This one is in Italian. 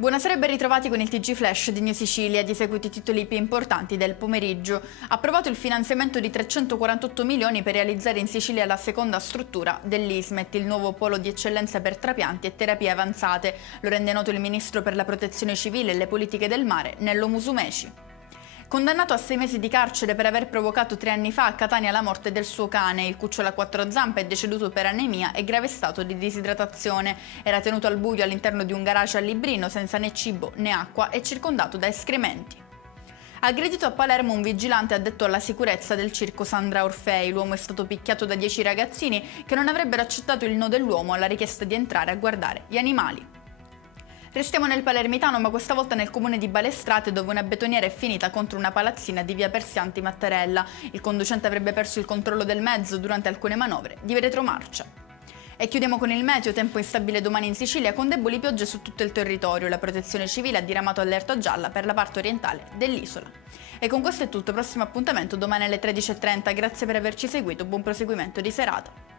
Buonasera e ben ritrovati con il TG Flash di New Sicilia, di seguito i titoli più importanti del pomeriggio. Approvato il finanziamento di 348 milioni per realizzare in Sicilia la seconda struttura dell'ISMET, il nuovo polo di eccellenza per trapianti e terapie avanzate. Lo rende noto il ministro per la protezione civile e le politiche del mare, Nello Musumeci. Condannato a 6 mesi di carcere per aver provocato 3 anni fa a Catania la morte del suo cane, il cucciolo a 4 zampe è deceduto per anemia e grave stato di disidratazione. Era tenuto al buio all'interno di un garage a Librino senza né cibo né acqua e circondato da escrementi. Aggredito a Palermo un vigilante addetto alla sicurezza del circo Sandra Orfei. L'uomo è stato picchiato da 10 ragazzini che non avrebbero accettato il no dell'uomo alla richiesta di entrare a guardare gli animali. Restiamo nel palermitano, ma questa volta nel comune di Balestrate, dove una betoniera è finita contro una palazzina di via Persianti Mattarella. Il conducente avrebbe perso il controllo del mezzo durante alcune manovre di retromarcia. E chiudiamo con il meteo, tempo instabile domani in Sicilia con deboli piogge su tutto il territorio. La protezione civile ha diramato allerta gialla per la parte orientale dell'isola. E con questo è tutto, prossimo appuntamento domani alle 13:30. Grazie per averci seguito, buon proseguimento di serata.